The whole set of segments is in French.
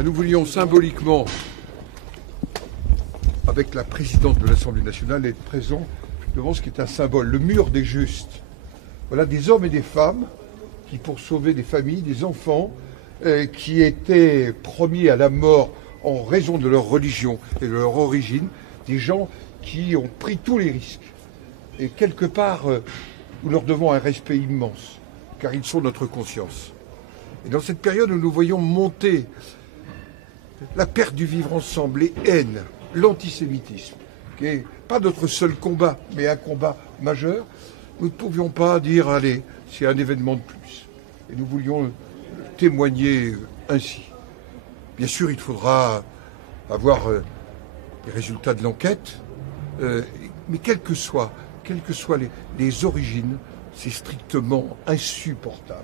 Nous voulions symboliquement, avec la présidente de l'Assemblée nationale, être présents devant ce qui est un symbole, le mur des justes. Voilà des hommes et des femmes qui, pour sauver des familles, des enfants, qui étaient promis à la mort en raison de leur religion et de leur origine, des gens qui ont pris tous les risques. Et quelque part, nous leur devons un respect immense, car ils sont notre conscience. Et dans cette période où nous voyons monter la perte du vivre ensemble, les haines, l'antisémitisme, qui n'est pas notre seul combat, mais un combat majeur, nous ne pouvions pas dire, allez, c'est un événement de plus. Et nous voulions témoigner ainsi. Bien sûr, il faudra avoir les résultats de l'enquête, mais quelles que soient les origines, c'est strictement insupportable.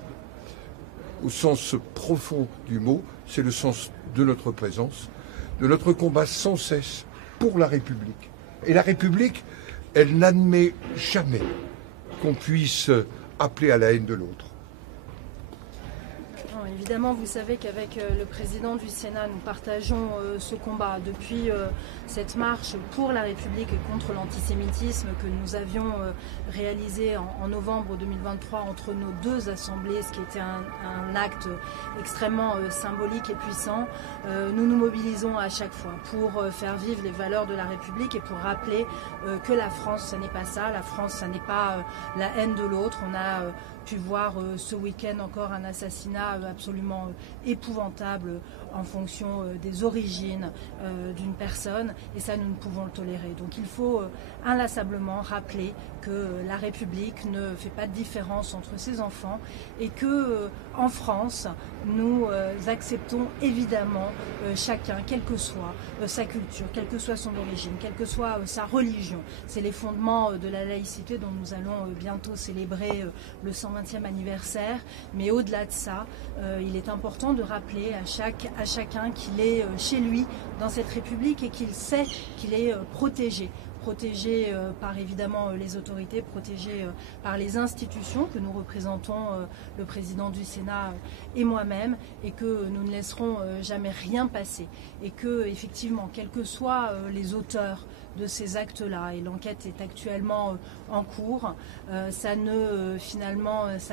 Au sens profond du mot, c'est le sens de notre présence, de notre combat sans cesse pour la République. Et la République, elle n'admet jamais qu'on puisse appeler à la haine de l'autre. Évidemment, vous savez qu'avec le président du Sénat, nous partageons ce combat depuis cette marche pour la République et contre l'antisémitisme que nous avions réalisé en novembre 2023 entre nos deux assemblées, ce qui était un acte extrêmement symbolique et puissant. Nous nous mobilisons à chaque fois pour faire vivre les valeurs de la République et pour rappeler que la France, ce n'est pas ça. La France, ce n'est pas la haine de l'autre. On a pu voir ce week-end encore un assassinat absolument épouvantable en fonction des origines d'une personne, et ça, nous ne pouvons le tolérer. Donc il faut inlassablement rappeler que la République ne fait pas de différence entre ses enfants et que en France, nous acceptons évidemment chacun, quelle que soit sa culture, quelle que soit son origine, quelle que soit sa religion. C'est les fondements de la laïcité dont nous allons bientôt célébrer le 120e anniversaire. Mais au-delà de ça, il est important de rappeler à chacun qu'il est chez lui dans cette République et qu'il sait qu'il est protégé par évidemment les autorités, protégé par les institutions que nous représentons, le président du Sénat et moi-même, et que nous ne laisserons jamais rien passer. Et que, effectivement, quels que soient les auteurs de ces actes-là, et l'enquête est actuellement en cours, ça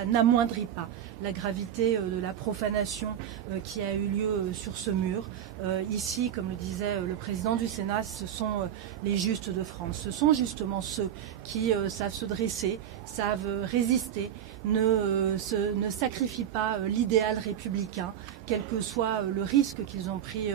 n'amoindrit pas la gravité de la profanation qui a eu lieu sur ce mur. Ici, comme le disait le président du Sénat, ce sont les justes de France. Ce sont justement ceux qui savent se dresser, savent résister, ne sacrifient pas l'idéal républicain, quel que soit le risque qu'ils ont pris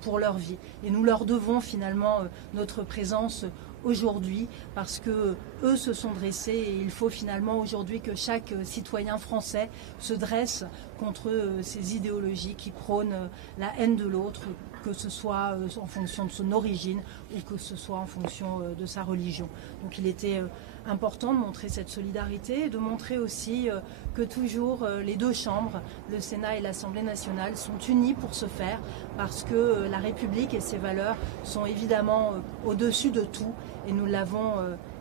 pour leur vie. Et nous leur devons finalement notre présence aujourd'hui parce que eux se sont dressés, et il faut finalement aujourd'hui que chaque citoyen français se dresse contre ces idéologies qui prônent la haine de l'autre, que ce soit en fonction de son origine ou que ce soit en fonction de sa religion. Donc il était important de montrer cette solidarité et de montrer aussi que toujours les deux chambres, le Sénat et l'Assemblée nationale, sont unis pour ce faire, parce que la République et ses valeurs sont évidemment au-dessus de tout, et nous l'avons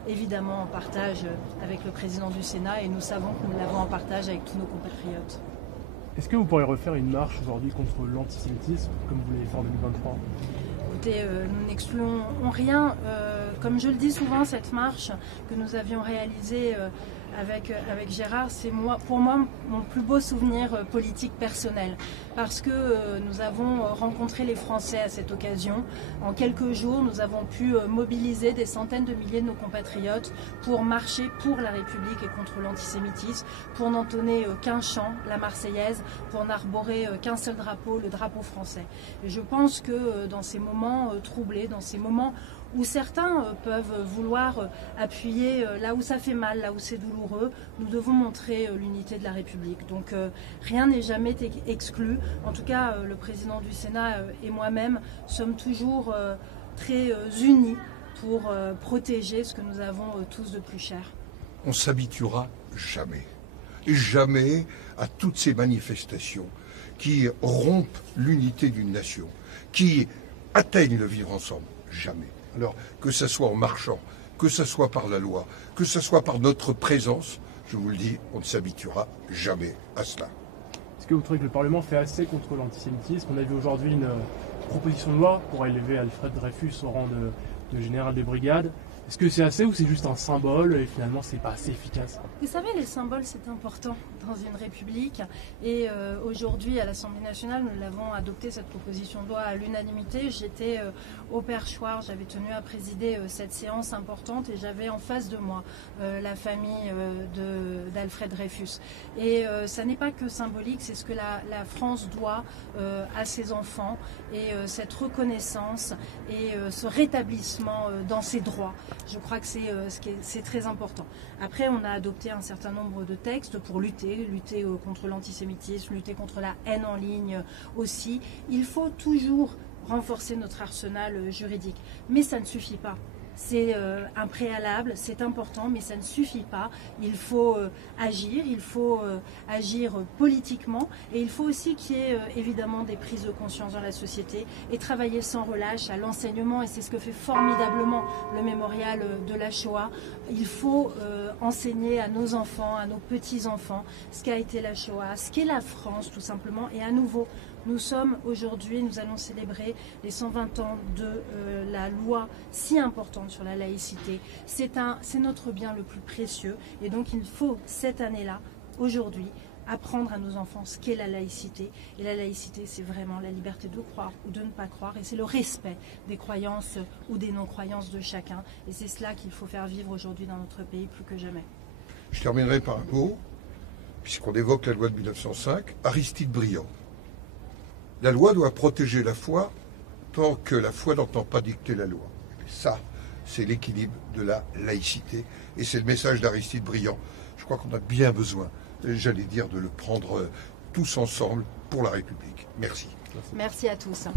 évidemment en partage avec le président du Sénat, et nous savons que nous l'avons en partage avec tous nos compatriotes. Est-ce que vous pourriez refaire une marche aujourd'hui contre l'antisémitisme, comme vous l'avez fait en 2023 ? Écoutez, nous n'excluons rien. Comme je le dis souvent, cette marche que nous avions réalisée avec Gérard, c'est pour moi mon plus beau souvenir politique personnel, parce que nous avons rencontré les Français à cette occasion. En quelques jours, nous avons pu mobiliser des centaines de milliers de nos compatriotes pour marcher pour la République et contre l'antisémitisme, pour n'entonner qu'un chant, la Marseillaise, pour n'arborer qu'un seul drapeau, le drapeau français. Et je pense que dans ces moments troublés, dans ces moments où certains peuvent vouloir appuyer là où ça fait mal, là où c'est douloureux, nous devons montrer l'unité de la République. Donc rien n'est jamais exclu. En tout cas, le président du Sénat et moi-même sommes toujours très unis pour protéger ce que nous avons tous de plus cher. On s'habituera jamais à toutes ces manifestations qui rompent l'unité d'une nation, qui atteignent le vivre ensemble. Jamais. Alors, que ce soit en marchant, que ce soit par la loi, que ce soit par notre présence, je vous le dis, on ne s'habituera jamais à cela. Est-ce que vous trouvez que le Parlement fait assez contre l'antisémitisme? On a vu aujourd'hui une proposition de loi pour élever Alfred Dreyfus au rang de général des brigades. Est-ce que c'est assez ou c'est juste un symbole et finalement c'est pas assez efficace? Vous savez, les symboles, c'est important dans une république. Et aujourd'hui, à l'Assemblée nationale, nous l'avons adopté, cette proposition de loi, à l'unanimité. J'étais au perchoir, j'avais tenu à présider cette séance importante et j'avais en face de moi la famille d'Alfred Dreyfus. Et ça n'est pas que symbolique, c'est ce que la France doit à ses enfants et cette reconnaissance et ce rétablissement dans ses droits. Je crois que c'est très important. Après, on a adopté un certain nombre de textes pour lutter contre l'antisémitisme, lutter contre la haine en ligne aussi. Il faut toujours renforcer notre arsenal juridique. Mais ça ne suffit pas. C'est un préalable, c'est important, mais ça ne suffit pas. Il faut agir politiquement et il faut aussi qu'il y ait évidemment des prises de conscience dans la société et travailler sans relâche à l'enseignement, et c'est ce que fait formidablement le mémorial de la Shoah. Il faut enseigner à nos enfants, à nos petits-enfants, ce qu'a été la Shoah, ce qu'est la France tout simplement, et à nouveau, nous allons célébrer les 120 ans de la loi si importante sur la laïcité. C'est notre bien le plus précieux et donc il faut cette année-là, aujourd'hui, apprendre à nos enfants ce qu'est la laïcité. Et la laïcité, c'est vraiment la liberté de croire ou de ne pas croire et c'est le respect des croyances ou des non-croyances de chacun. Et c'est cela qu'il faut faire vivre aujourd'hui dans notre pays plus que jamais. Je terminerai par un mot, puisqu'on évoque la loi de 1905, Aristide Briand. La loi doit protéger la foi tant que la foi n'entend pas dicter la loi. Et ça, c'est l'équilibre de la laïcité. Et c'est le message d'Aristide Briand. Je crois qu'on a bien besoin, j'allais dire, de le prendre tous ensemble pour la République. Merci. Merci à tous.